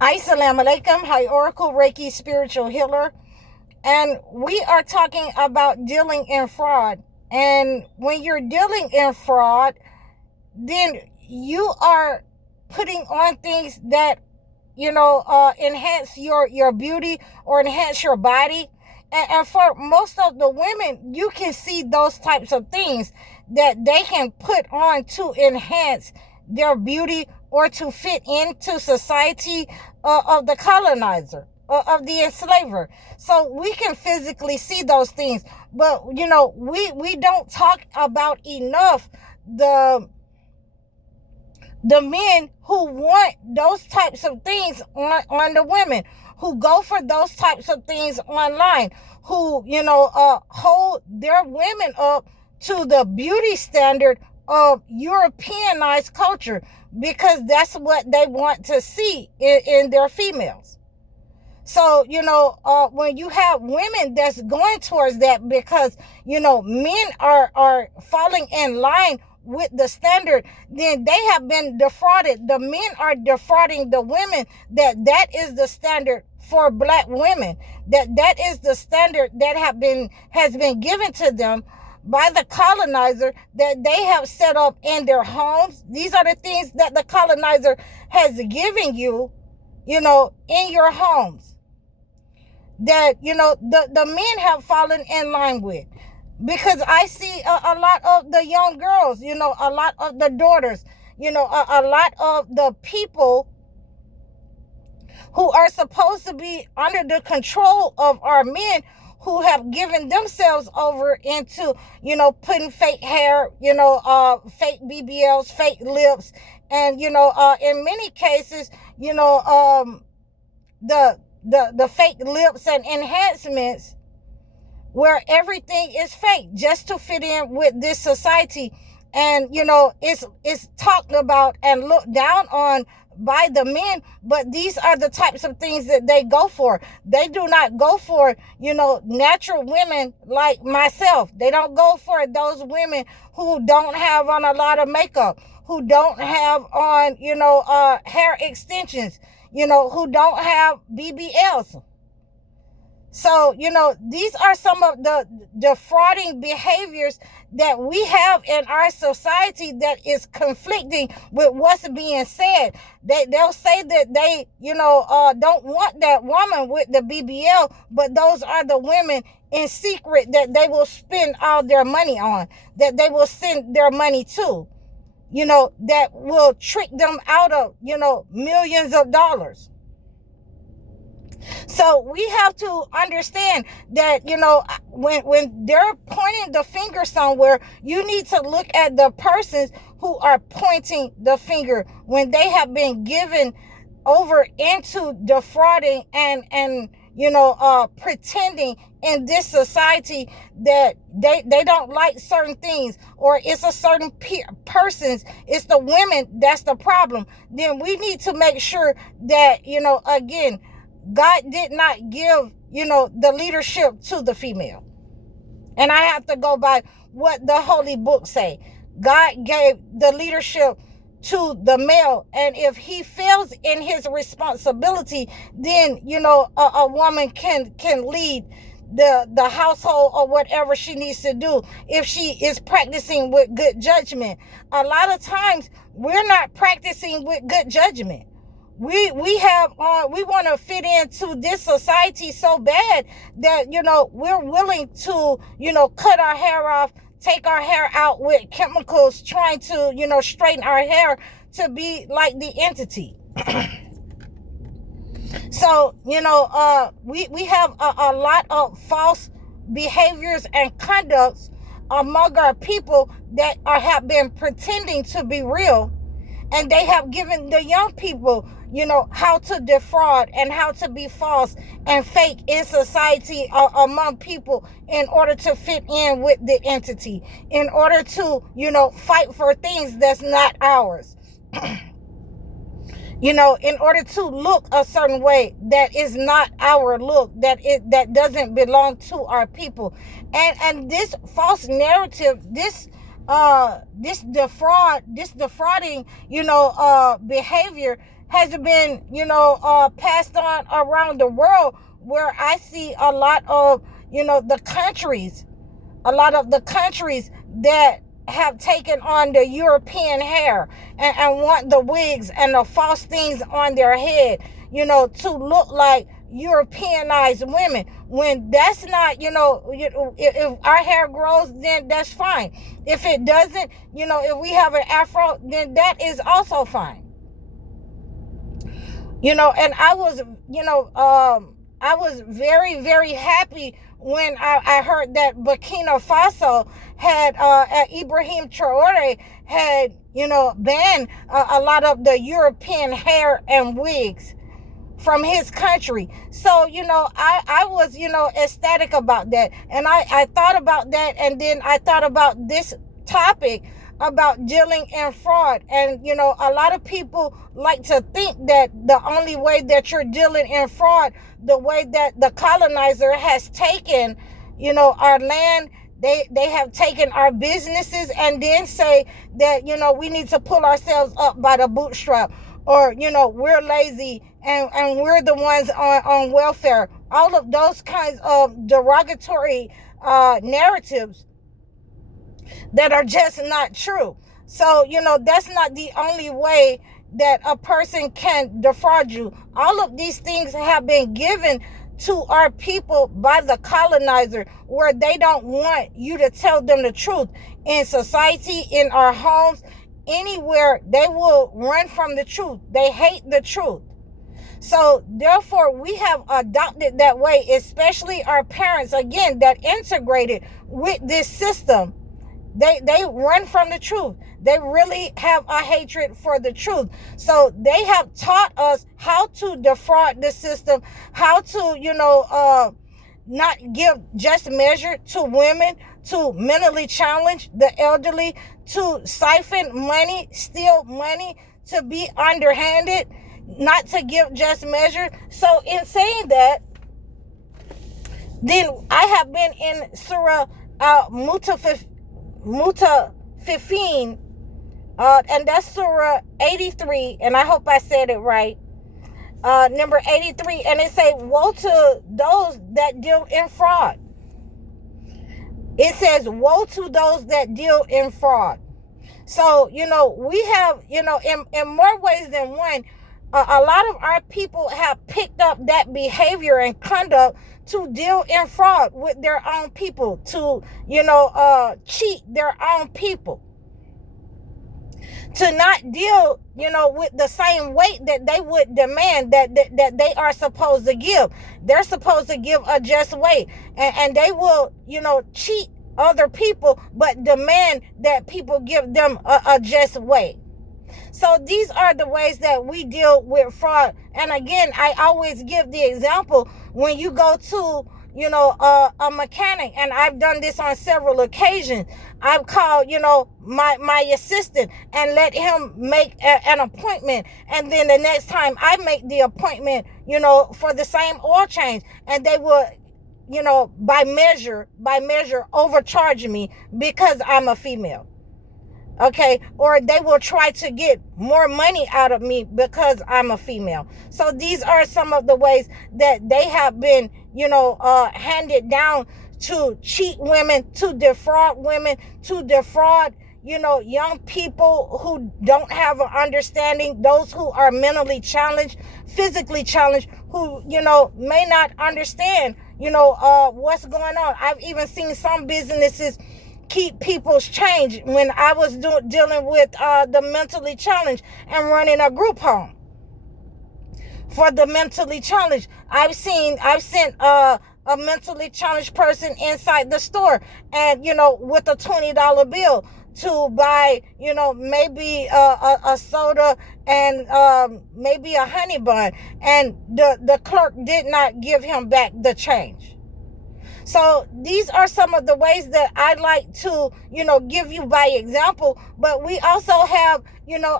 Assalamu alaikum, High Oracle Reiki Spiritual Healer. And we are talking about dealing in fraud. And when you're dealing in fraud, then you are putting on things that, enhance your beauty or enhance your body. And for most of the women, you can see those types of things that they can put on to enhance their beauty or to fit into society of the colonizer, of the enslaver. So we can physically see those things, but we don't talk about enough the men who want those types of things on the women, who go for those types of things online, who hold their women up to the beauty standard of Europeanized culture, because that's what they want to see in their females. So, when you have women that's going towards that, because, men are falling in line with the standard, then they have been defrauded. The men are defrauding the women that is the standard for black women, that is the standard that has been given to them by the colonizer, that they have set up in their homes. These are the things that the colonizer has given you, in your homes, that the men have fallen in line with. Because I see a lot of the young girls, a lot of the daughters, a lot of the people who are supposed to be under the control of our men, who have given themselves over into, putting fake hair, fake BBLs, fake lips, and, in many cases, the fake lips and enhancements, where everything is fake just to fit in with this society. And it's talked about and looked down on by the men, but these are the types of things that they go for. They do not go for natural women like myself. They don't go for those women who don't have on a lot of makeup, who don't have on hair extensions, who don't have BBLs. So, these are some of the defrauding behaviors that we have in our society that is conflicting with what's being said. They'll say that they, don't want that woman with the BBL, but those are the women in secret that they will spend all their money on, that they will send their money to, that will trick them out of, millions of dollars. So we have to understand that, when they're pointing the finger somewhere, you need to look at the persons who are pointing the finger, when they have been given over into defrauding and pretending in this society that they don't like certain things, or it's a certain persons, it's the women that's the problem. Then we need to make sure that, again, God did not give, the leadership to the female. And I have to go by what the holy book say. God gave the leadership to the male. And if he fails in his responsibility, then, a woman can lead the household or whatever she needs to do, if she is practicing with good judgment. A lot of times we're not practicing with good judgment. We want to fit into this society so bad that, we're willing to, cut our hair off, take our hair out with chemicals, trying to, straighten our hair to be like the entity. So, we have a lot of false behaviors and conducts among our people that have been pretending to be real. And they have given the young people, how to defraud and how to be false and fake in society among people, in order to fit in with the entity, in order to, fight for things that's not ours. In order to look a certain way that is not our look, that doesn't belong to our people. And this false narrative, this defrauding, behavior has been, passed on around the world, where I see a lot of, a lot of the countries that have taken on the European hair, and want the wigs and the false things on their head, to look like Europeanized women, when that's not, if our hair grows, then that's fine. If it doesn't, if we have an afro, then that is also fine. And I was very, very happy when I heard that Burkina Faso had, Ibrahim Traore had, banned a lot of the European hair and wigs from his country. So, I was, ecstatic about that. And I thought about that, and then I thought about this topic about dealing in fraud. And, a lot of people like to think that the only way that you're dealing in fraud, the way that the colonizer has taken, our land, they have taken our businesses, and then say that, we need to pull ourselves up by the bootstrap, or, we're lazy, and we're the ones on welfare. All of those kinds of derogatory narratives that are just not true. So, that's not the only way that a person can defraud you. All of these things have been given to our people by the colonizer, where they don't want you to tell them the truth. In society, in our homes, anywhere, they will run from the truth. They hate the truth. So therefore, we have adopted that way, especially our parents, again, that integrated with this system. They run from the truth. They really have a hatred for the truth. So they have taught us how to defraud the system, how to, not give just measure to women, to mentally challenge the elderly, to siphon money, steal money, to be underhanded, not to give just measure. So in saying that, then I have been in Surah Al-Muttaffifin, and that's Surah 83, and I hope I said it right. Number 83, and it say, woe to those that deal in fraud. It says, woe to those that deal in fraud. So, we have, in more ways than one, a lot of our people have picked up that behavior and conduct to deal in fraud with their own people, to, cheat their own people, to not deal, with the same weight that they would demand that they are supposed to give. They're supposed to give a just weight, and they will, cheat other people, but demand that people give them a just weight. So these are the ways that we deal with fraud. And again, I always give the example, when you go to, a mechanic, and I've done this on several occasions. I've called, my assistant, and let him make an appointment. And then the next time I make the appointment, for the same oil change, and they will, by measure, overcharge me because I'm a female. Okay, or they will try to get more money out of me because I'm a female. So these are some of the ways that they have been, handed down to cheat women, to defraud women, to defraud, young people who don't have an understanding, those who are mentally challenged, physically challenged, who, may not understand, what's going on. I've even seen some businesses keep people's change when I was dealing with the mentally challenged and running a group home for the mentally challenged. I've sent a mentally challenged person inside the store, and with a $20 bill to buy, maybe a soda and maybe a honey bun, and the clerk did not give him back the change. So these are some of the ways that I'd like to, give you by example. But we also have,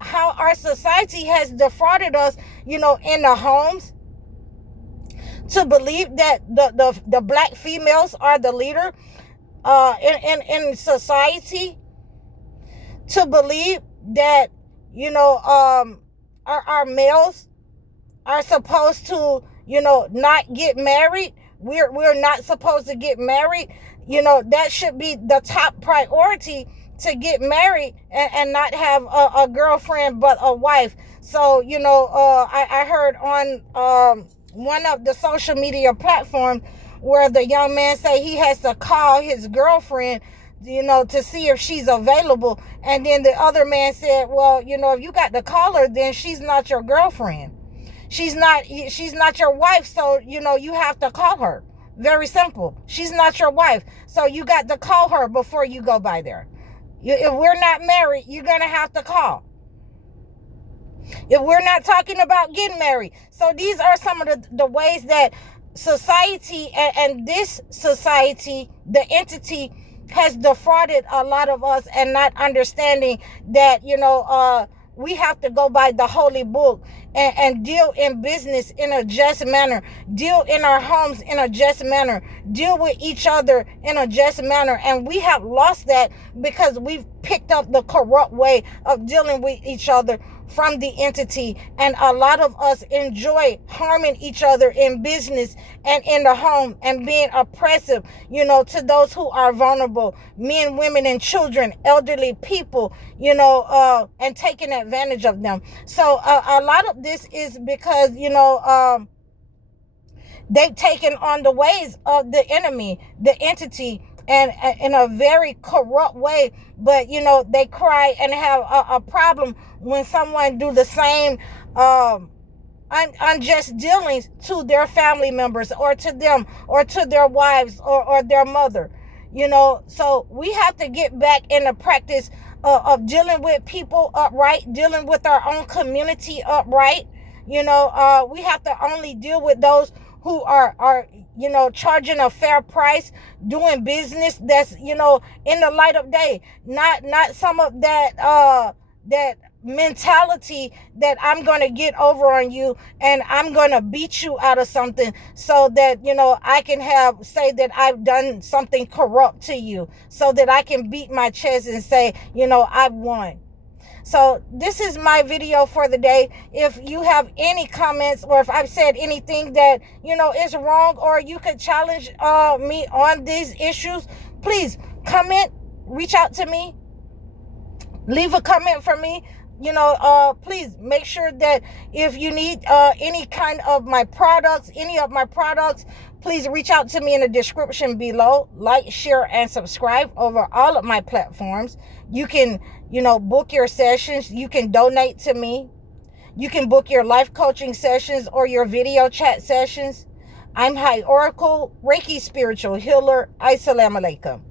how our society has defrauded us, in the homes, to believe that the black females are the leader in society, to believe that, our males are supposed to, not get married. We're not supposed to get married. That should be the top priority, to get married and not have a girlfriend but a wife. So, I heard on one of the social media platforms where the young man say he has to call his girlfriend, to see if she's available. And then the other man said, well, if you got to call her, then she's not your girlfriend. She's not your wife. So, you have to call her. Very simple. She's not your wife. So you got to call her before you go by there. If we're not married, you're going to have to call. If we're not talking about getting married. So these are some of the ways that society and this society, the entity, has defrauded a lot of us, and not understanding that, we have to go by the holy book and deal in business in a just manner, deal in our homes in a just manner, deal with each other in a just manner. And we have lost that because we've picked up the corrupt way of dealing with each other from the entity. And a lot of us enjoy harming each other in business and in the home, and being oppressive, to those who are vulnerable, men, women, and children, elderly people, and taking advantage of them. So a lot of this is because, they've taken on the ways of the enemy, the entity, and in a very corrupt way. But, they cry and have a problem when someone do the same unjust dealings to their family members, or to them, or to their wives, or their mother. So we have to get back in the practice of dealing with people upright, dealing with our own community upright. We have to only deal with those who are charging a fair price, doing business that's, in the light of day, not some of that mentality that I'm going to get over on you and I'm going to beat you out of something, so that, I can say that I've done something corrupt to you, so that I can beat my chest and say, I've won. So this is my video for the day. If you have any comments, or if I've said anything that, is wrong, or you could challenge me on these issues, please comment, reach out to me, leave a comment for me. Please make sure that if you need any of my products, please reach out to me in the description below. Like, share, and subscribe over all of my platforms. You can, book your sessions. You can donate to me. You can book your life coaching sessions or your video chat sessions. I'm High Oracle, Reiki Spiritual Healer. Assalamu alaikum.